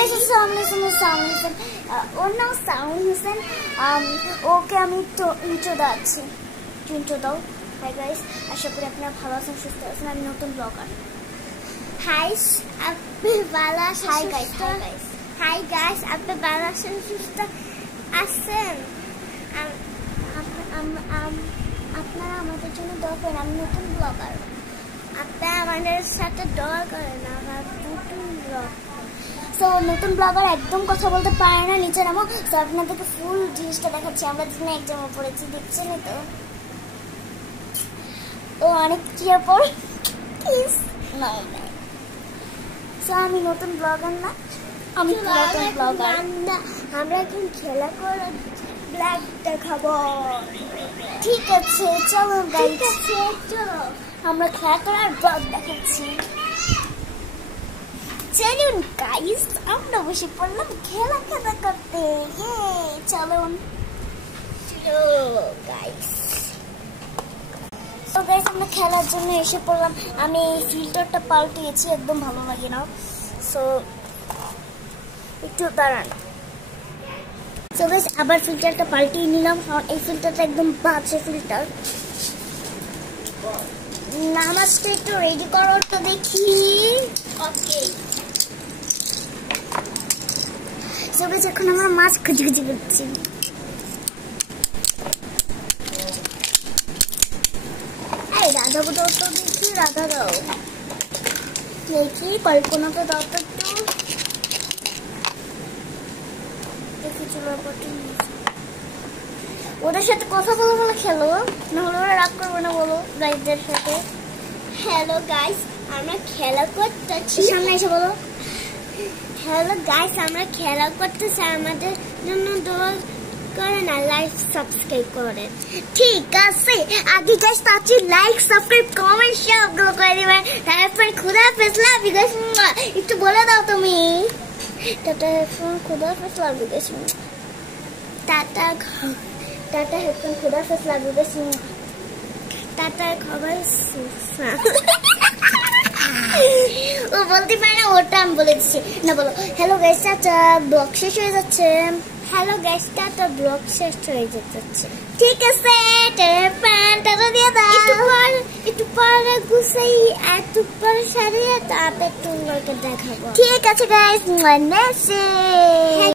Guys, আসসালামু আলাইকুম। ওর নাম সাউন্ড হোসেন। ওকে আমি তো ইন্ট্রো দিচ্ছি। ইন্ট্রো দাও। হাই গাইস, আশা করি আপনারা ভালো আছেন, সুস্থ আছেন। আমি নতুন ব্লগার। হাই, আপনি ভালো আছেন? হাই গাইস, হাই গাইস, আপনি ভালো আছেন, সুস্থ আছেন? আপনারা আমাদের জন্য দোয়া করেন। আমি নতুন ব্লগার, আপনারা আমাদের সাথে দোয়া করেন। আমার নতুন ব্লগ, তো নতুন ব্লগার একদম কথা বলতে পারে না, নিচে নামো। তো আপনাদেরকে ফুল জিনিসটা দেখাচ্ছি। আমরা যেখানে এক জামা পড়েছি, দেখছেন তো? ও অনেক চিয়া পর। তো আমি নতুন ব্লগার না, আমি নতুন ব্লগার না। আমরা এখন খেলা করে ব্লগ দেখাবো। ঠিক আছে, চলো গাইস, চলো আমরা খেলা করার ব্লগ দেখাচ্ছি। চলুন গাইস, আমরা বসে পড়লাম খেলা করতে। চলুন গাইস। তো গাইস, আমরা খেলার জন্য এসে পড়লাম। আমি এই ফিল্টারটা পাল্টিয়েছি, একদম ভালো লাগে না। সো একটু দাঁড়ান। তো গাইস, আবার ফিল্টারটা পাল্টিয়ে নিলাম। এই ফিল্টারটা একদম বাজে ফিল্টার। নামাজটা একটু রেডি করো তো দেখি। ওকে, তো গাইস, এখন আমরা মাছ খুঁজি করছি। রাধা দাও তো দেখি, রাধা দাও দেখি। কল্পনাকে দাও তো একটু দেখি। চলো, ওদের সাথে কথা বলো, বলে খেলো, না হলে ওরা রাগ করবো না। বলো গাইসদের সাথে হ্যালো গাইস, আমরা খেলা করতেছি। সামনে এসে বলো হ্যালো গাইস, আমরা খেলা করতেছি। আমাদের জন্য দোয়া করেন আর লাইক সাবস্ক্রাইব করেন। ঠিক আছে, আগে গাইস তাড়াতাড়ি লাইক সাবস্ক্রাইব কমেন্ট সবগুলো করে দিবেন। তারপর খুদা হাফেজ, লাভ ইউ গাইস। একটু বলে দাও তুমি টাটা। খুদা হাফেজ, love you guys. Tata tata headphone, খুদা হাফেজ, লাভ ইউ গাইস। টাটা খবর। ও বলতে পারে, ওটা আমি বলে দিচ্ছি না। বলো হ্যালো গাইস, টাটা, ব্লগ শেষ হয়ে যাচ্ছে। হ্যালো গাইস, টাটা, ব্লগ শেষ হয়ে যাচ্ছে। ঠিক আছে, টাটা দিয়ে দাও। একটু পরে গুছাই, একটু পরে সারিয়ে তারপর তোমাকে দেখাবো। ঠিক আছে গাইস,